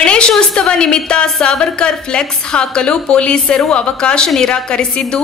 ಗಣೇಶೋತ್ಸವ ನಿಮಿತ್ತ ಸಾವರ್ಕರ್ ಫ್ಲೆಕ್ಸ್ ಹಾಕಲು ಪೊಲೀಸರು ಅವಕಾಶ ನಿರಾಕರಿಸಿದ್ದು,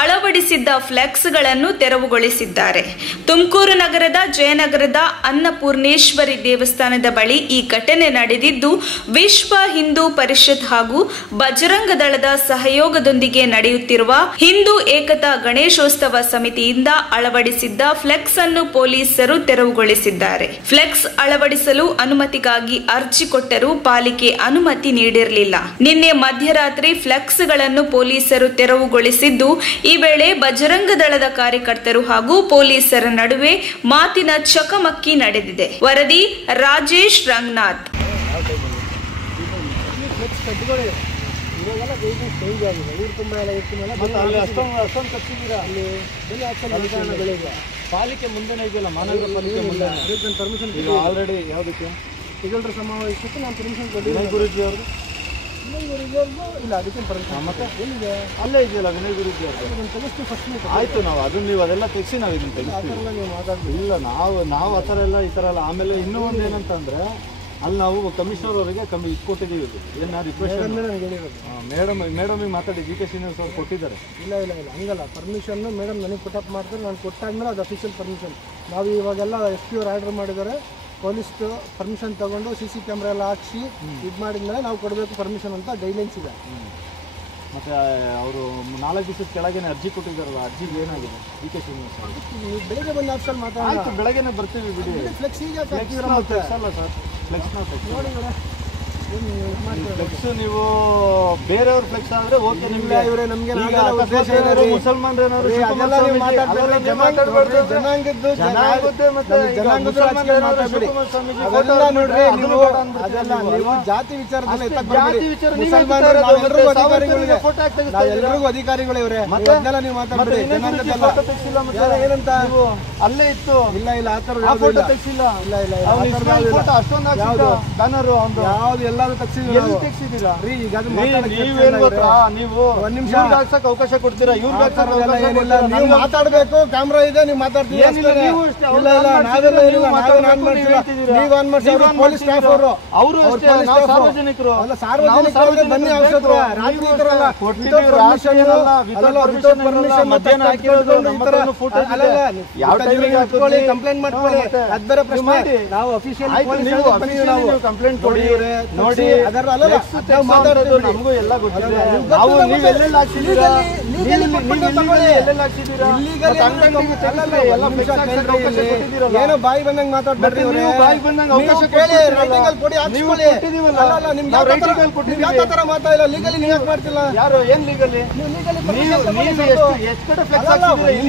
ಅಳವಡಿಸಿದ್ದ ಫ್ಲೆಕ್ಸ್ಗಳನ್ನು ತೆರವುಗೊಳಿಸಿದ್ದಾರೆ. ತುಮಕೂರು ನಗರದ ಜಯನಗರದ ಅನ್ನಪೂರ್ಣೇಶ್ವರಿ ದೇವಸ್ಥಾನದ ಬಳಿ ಈ ಘಟನೆ ನಡೆದಿದ್ದು, ವಿಶ್ವ ಹಿಂದೂ ಪರಿಷತ್ ಹಾಗೂ ಬಜರಂಗ ದಳದ ಸಹಯೋಗದೊಂದಿಗೆ ನಡೆಯುತ್ತಿರುವ ಹಿಂದೂ ಏಕತಾ ಗಣೇಶೋತ್ಸವ ಸಮಿತಿಯಿಂದ ಅಳವಡಿಸಿದ್ದ ಫ್ಲೆಕ್ಸ್ ಅನ್ನು ಪೊಲೀಸರು ತೆರವುಗೊಳಿಸಿದ್ದಾರೆ. ಫ್ಲೆಕ್ಸ್ ಅಳವಡಿಸಲು ಅನುಮತಿಗಾಗಿ ಅರ್ಜಿ ಕೊಟ್ಟರೂ ಪಾಲಿಕೆ ಅನುಮತಿ ನೀಡಿರಲಿಲ್ಲ. ನಿನ್ನೆ ಮಧ್ಯರಾತ್ರಿ ಫ್ಲೆಕ್ಸ್ ಗಳನ್ನು ಪೊಲೀಸರು ತೆರವುಗೊಳಿಸಿದ್ದು, ಈ ವೇಳೆ ಬಜರಂಗ ದಳದ ಕಾರ್ಯಕರ್ತರು ಹಾಗೂ ಪೊಲೀಸರ ನಡುವೆ ಮಾತಿನ ಚಕಮಕಿ ನಡೆದಿದೆ. ವರದಿ ರಾಜೇಶ್ ರಂಗನಾಥ್. ಪಾಲಿಕೆ ಮುಂದೆನೇ ಇದೆಯಲ್ಲ, ಮಹಾನಗರ ಪಾಲಿಕೆ ಮುಂದೆ ಪರ್ಮಿಷನ್ ಆಲ್ರೆಡಿ ಯಾವುದಕ್ಕೆ ತಿಗಲ್ರ ಸಮಾವೇಶಕ್ಕೆ ನಾನು ಪರ್ಮಿಷನ್ ಕೊಟ್ಟಿದ್ದೀನಿ. ಗುರುಜಿ ಅವರು ಇಲ್ಲ, ಅದಕ್ಕೆ ಪರ್ಮಿಷನ್ ಮತ್ತೆ ಏನಿದೆ ಅಲ್ಲೇ ಇದೆಯಲ್ಲ ವಿನಯ್ ಗುರುಜಿ ಅವರು ತೆಗೆಸ್ತೀವಿ ಫಸ್ಟ್. ಆಯಿತು, ನಾವು ಅದನ್ನ ನೀವು ಅದೆಲ್ಲ ತೆಗೆಸಿ ನಾವು ಇದನ್ನು ತೆಗೆಸ್ತೀವಿ. ನೀವು ಮಾತಾಡ್ತೀವಿ ಇಲ್ಲ, ನಾವು ಆ ಥರ ಎಲ್ಲ ಈ ಥರ ಎಲ್ಲ. ಆಮೇಲೆ ಇನ್ನೂ ಒಂದು ಏನಂತಂದರೆ, ಅಲ್ಲಿ ನಾವು ಕಮಿಷನರ್ ಅವರಿಗೆ ಇದು ಕೊಟ್ಟಿದ್ದೀವಿ. ಏನು ರಿಕ್ವೆಸ್ಟ್ ಮೇಡಮಿಗೆ ಮಾತಾಡಿ ಜಿ ಕೆ ಶ್ರೀನಿವಾಸ್ ಅವ್ರು ಕೊಟ್ಟಿದ್ದಾರೆ. ಇಲ್ಲ ಹಂಗಲ್ಲ, ಪರ್ಮಿಷನ್ನು ಮೇಡಮ್ ನನಗೆ ಪುಟಪ್ ಮಾಡ್ತಾರೆ. ನಾನು ಕೊಟ್ಟಾದ್ಮೇಲೆ ಅದು ಅಫಿಷಿಯಲ್ ಪರ್ಮಿಷನ್. ನಾವು ಇವಾಗೆಲ್ಲ ಎಸ್ ಪಿ ಅವ್ರು ಆರ್ಡರ್ ಮಾಡಿದ್ದಾರೆ. ಪೊಲೀಸ್ ಪರ್ಮಿಷನ್ ತೊಗೊಂಡು CC ಕ್ಯಾಮ್ರಾ ಎಲ್ಲ ಹಾಕ್ಸಿ ಇದು ಮಾಡಿದ್ಮೇಲೆ ನಾವು ಕೊಡಬೇಕು ಪರ್ಮಿಷನ್ ಅಂತ ಗೈಡ್ಲೈನ್ಸ್ ಇದೆ. ಮತ್ತು ಅವರು 4 ದಿವಸದ ಕೆಳಗೇನೆ ಅರ್ಜಿ ಕೊಟ್ಟಿದ್ದಾರಲ್ಲ, ಅರ್ಜಿಗೆ ಏನಾಗಿದೆ ಜಿ ಕೆ ಶ್ರೀನಿವಾಸ್ ಅವರು? ಬೆಳಗ್ಗೆ ಬಂದು ಆಫೀಸಲ್ಲಿ ಮಾತಾಡಿ, ಬೆಳಗ್ಗೆನೇ ಬರ್ತೀವಿ ಬಿಡಿ. ಫ್ಲೆಕ್ಸ್ ಈಗ ಅಲ್ಲ ಸರ್, ಫ್ಲೆಕ್ಸ್ ನೋಡಿ ಫ್ಲೆಕ್ಸ್ ನೀವು ಬೇರೆಯವ್ರ ಫ್ಲೆಕ್ಸ್ ಆದ್ರೆ ಓಕೆ. ನಿಮ್ಗೆ ಇವರೇ ನಮಗೆ ಮುಸಲ್ಮಾನರೇನಾದ್ರು ಜಾತಿ ವಿಚಾರದಲ್ಲಿ ಎಲ್ಲರಿಗೂ ಅಧಿಕಾರಿಗಳು ಇವರೇ. ನೀವು ಮಾತಾಡ್ತೀರಿ ಏನಂತ ಅಲ್ಲೇ ಇತ್ತು. ಇಲ್ಲ ಆತರ ಫೋಟೋ ತೆಗ್ಸಿಲ್ಲ. ಇಲ್ಲ ಬ್ಯಾನರ್ ಯಾವ್ದು ಎಲ್ಲಾರು ತೆಗ್ಸಿದ್ದೀರಾ? ನೀವು ಒಂದ್ ನಿಮಿಷ ಹಾಕ್ಸಕ್ ಅವಕಾಶ ಕೊಡ್ತೀರಾ? ನೀವು ಮಾತಾಡ್ಬೇಕು, ಕ್ಯಾಮ್ರಾ ಇದೆ, ನೀವು ಮಾತಾಡ್ತೀವಿ. ಪೊಲೀಸ್ ಸ್ಟಾಫ್ ಅವರು ಸಾರ್ವಜನಿಕರು ಬನ್ನಿ ಕಂಪ್ಲೇಂಟ್ ಮಾಡ್ಕೊಳ್ಳಿ. ಅದ್ ಬೇರೆ ಪ್ರಶ್ನೆ. ನಾವು ಅಫಿಷಿಯಲ್ ಕಂಪ್ಲೇಂಟ್ ಕೊಡಿ ನೋಡಿ. ಮಾತಾಡೋದು ನಮಗೂ ಎಲ್ಲ ಗೊತ್ತಿದೆ. ನಾವು ನೀವೆಲ್ಲೆಲ್ಲ ಹಾಕ್ಸಿದ್ದೀರಾ, ಏನೋ ಬಾಯಿ ಬಂದಂಗೆ ಮಾತಾಡ್ಬೇಡ್ರಿ. ಬಾಯಿ ಬಂದಂಗೆ ಅವಕಾಶ ಕೊಡಿ, ಮಾತಾಡಿಲ್ಲ. ಲೀಗಲಿ ನೀವು ಯಾಕೆ ಮಾಡ್ತಿಲ್ಲ? ಯಾರು ಏನ್ ಲೀಗಲಿ? ಎಷ್ಟು ಕಡೆ ಫ್ಲೆಕ್ಸ್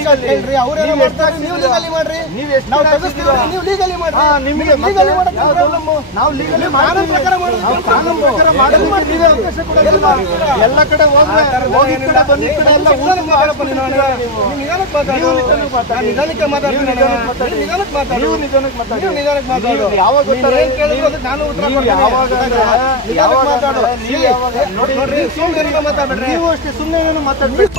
ಹಾಕ್ಸಿದ್ರಿ? ಅವ್ರೇನೋ ಮಾಡ್ತಾರೆ, ನೀವು ಲೀಗಲಿ ಮಾಡ್ರಿ. ನೀವು ಲೀಗಲಿ ಮಾಡ್ರಿ. ನಿಮಗೆ ನಾವು ಲೀಗಲಿ ಎಲ್ಲ ಕಡೆ ಹೋಗಿ ಕಡೆ ಬಂದ ಕಡೆ ಎಲ್ಲ ಯಾವಾಗ ನೀವು ಅಷ್ಟೇ ಸುಮ್ಮನೆ ಮಾತಾಡ್ಬೇಕು.